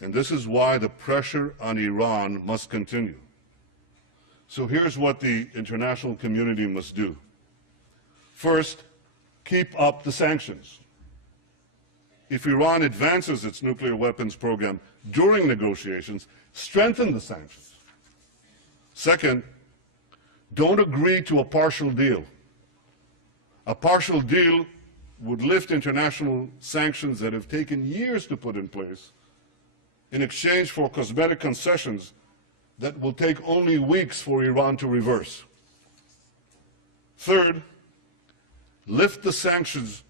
And this is why the pressure on Iran must continue. So here's what the international community must do. First, keep up the sanctions. If Iran advances its nuclear weapons program during negotiations, strengthen the sanctions. Second, don't agree to a partial deal. A partial deal would lift international sanctions that have taken years to put in place in exchange for cosmetic concessions that will take only weeks for Iran to reverse. Third, lift the sanctions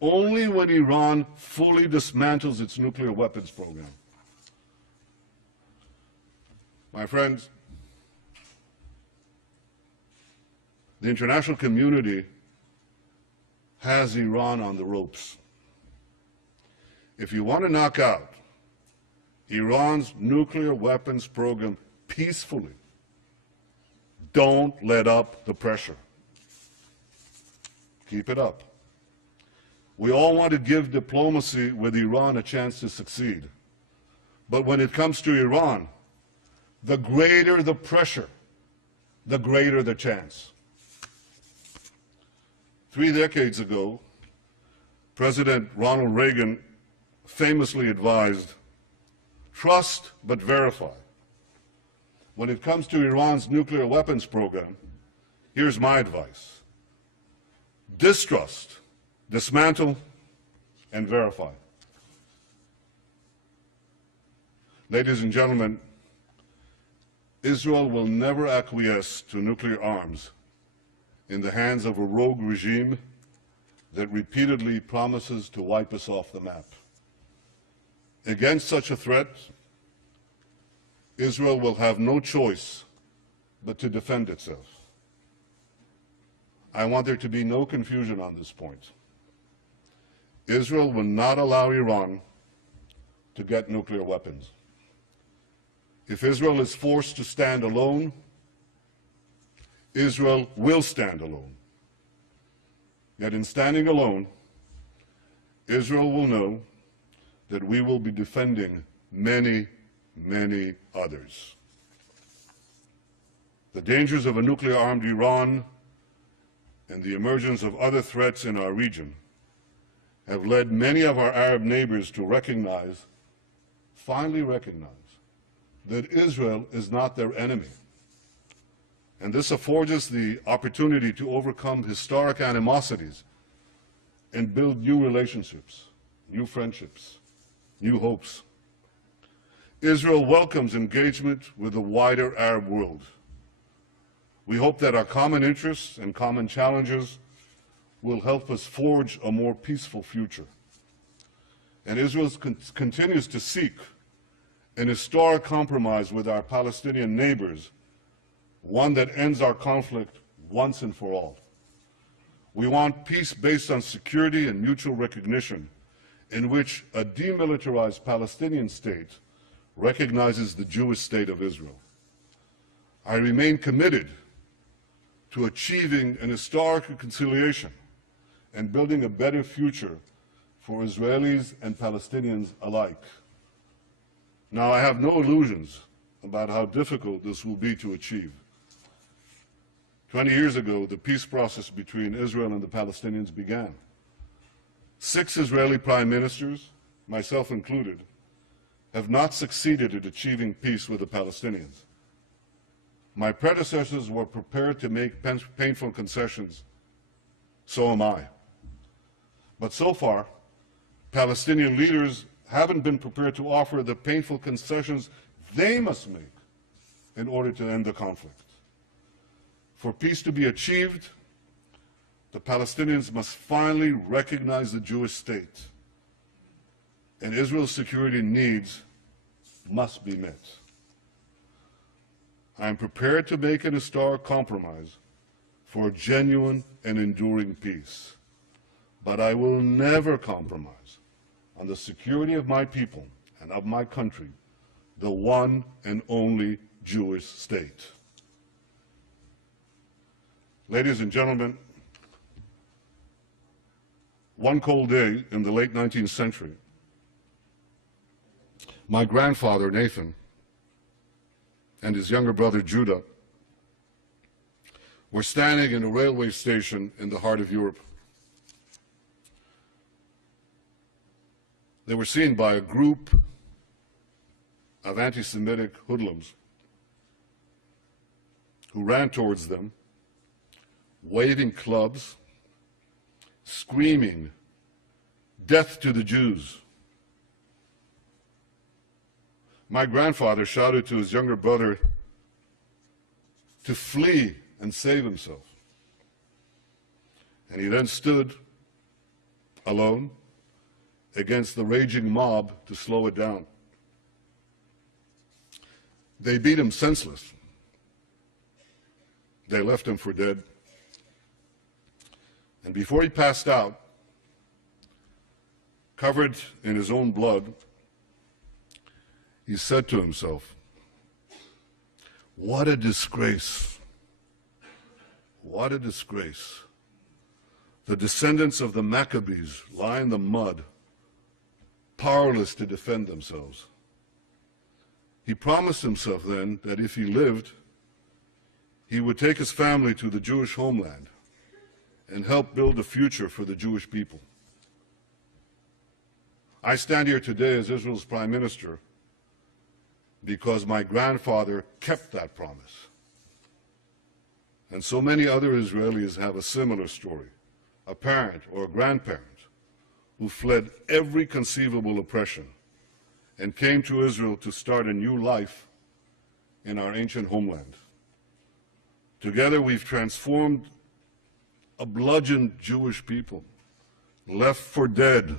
only when Iran fully dismantles its nuclear weapons program. My friends, the international community has Iran on the ropes. If you want to knock out Iran's nuclear weapons program peacefully, don't let up the pressure. Keep it up. We all want to give diplomacy with Iran a chance to succeed. But when it comes to Iran, the greater the pressure, the greater the chance. 3 decades ago, President Ronald Reagan famously advised, trust but verify. When it comes to Iran's nuclear weapons program, here's my advice. Distrust, dismantle, and verify. Ladies and gentlemen, Israel will never acquiesce to nuclear arms in the hands of a rogue regime that repeatedly promises to wipe us off the map. Against such a threat, Israel will have no choice but to defend itself. I want there to be no confusion on this point. Israel will not allow Iran to get nuclear weapons. If Israel is forced to stand alone, Israel will stand alone. Yet in standing alone, Israel will know that we will be defending many, many others. The dangers of a nuclear-armed Iran and the emergence of other threats in our region have led many of our Arab neighbors to recognize, finally recognize, that Israel is not their enemy. And this affords us the opportunity to overcome historic animosities and build new relationships, new friendships, new hopes. Israel welcomes engagement with the wider Arab world. We hope that our common interests and common challenges will help us forge a more peaceful future. And Israel continues to seek an historic compromise with our Palestinian neighbors, one that ends our conflict once and for all. We want peace based on security and mutual recognition, in which a demilitarized Palestinian state recognizes the Jewish state of Israel. I remain committed to achieving an historic reconciliation and building a better future for Israelis and Palestinians alike. Now, I have no illusions about how difficult this will be to achieve. 20 years ago, the peace process between Israel and the Palestinians began. 6 Israeli prime ministers, myself included, have not succeeded at achieving peace with the Palestinians. My predecessors were prepared to make painful concessions. So am I. But so far, Palestinian leaders haven't been prepared to offer the painful concessions they must make in order to end the conflict. For peace to be achieved, the Palestinians must finally recognize the Jewish state, and Israel's security needs must be met. I am prepared to make an historic compromise for a genuine and enduring peace, but I will never compromise on the security of my people and of my country, the one and only Jewish state. Ladies and gentlemen, one cold day in the late 19th century, My grandfather, Nathan, and his younger brother, Judah, were standing in a railway station in the heart of Europe. They were seen by a group of anti-Semitic hoodlums who ran towards them, waving clubs, screaming, "Death to the Jews." My grandfather shouted to his younger brother to flee and save himself. And he then stood alone against the raging mob to slow it down. They beat him senseless. They left him for dead. And before he passed out, covered in his own blood, he said to himself, "What a disgrace. What a disgrace. The descendants of the Maccabees lie in the mud, powerless to defend themselves." He promised himself then that if he lived, he would take his family to the Jewish homeland and help build a future for the Jewish people. I stand here today as Israel's Prime Minister because my grandfather kept that promise. And so many other Israelis have a similar story, a parent or a grandparent who fled every conceivable oppression and came to Israel to start a new life in our ancient homeland. Together we've transformed a bludgeoned Jewish people, left for dead,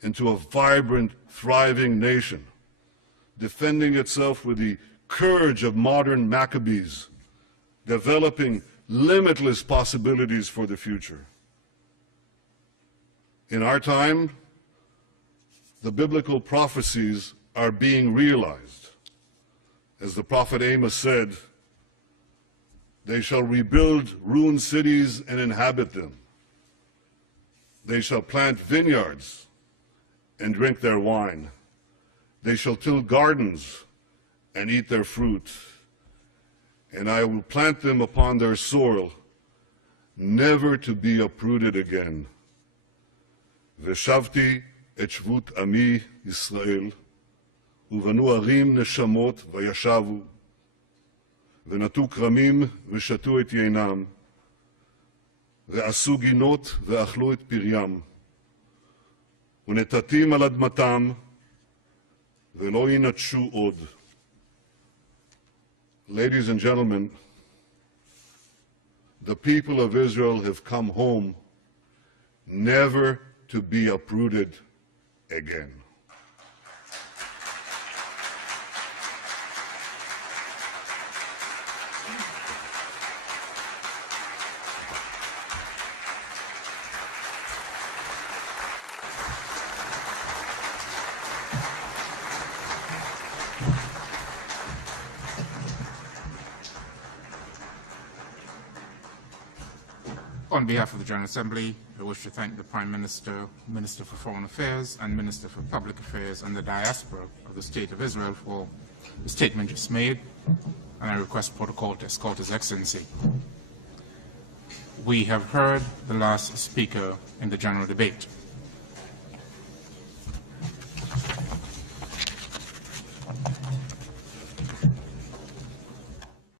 into a vibrant, thriving nation, defending itself with the courage of modern Maccabees, developing limitless possibilities for the future. In our time, the biblical prophecies are being realized. As the prophet Amos said, "They shall rebuild ruined cities and inhabit them. They shall plant vineyards and drink their wine. They shall till gardens and eat their fruit. And I will plant them upon their soil, never to be uprooted again. Veshavti et shvut ami Yisrael, ובנו ערים נשמות וישבו, ונטו כרמים ושתו את יינם, ועשו גינות ואכלו את פריים, ונטטים על אדמתם, ולא ינטשו עוד." Ladies and gentlemen, the people of Israel have come home never to be uprooted again. On behalf of the General Assembly, I wish to thank the Prime Minister, Minister for Foreign Affairs, and Minister for Public Affairs and the diaspora of the State of Israel for the statement just made, and I request protocol to escort His Excellency. We have heard the last speaker in the general debate.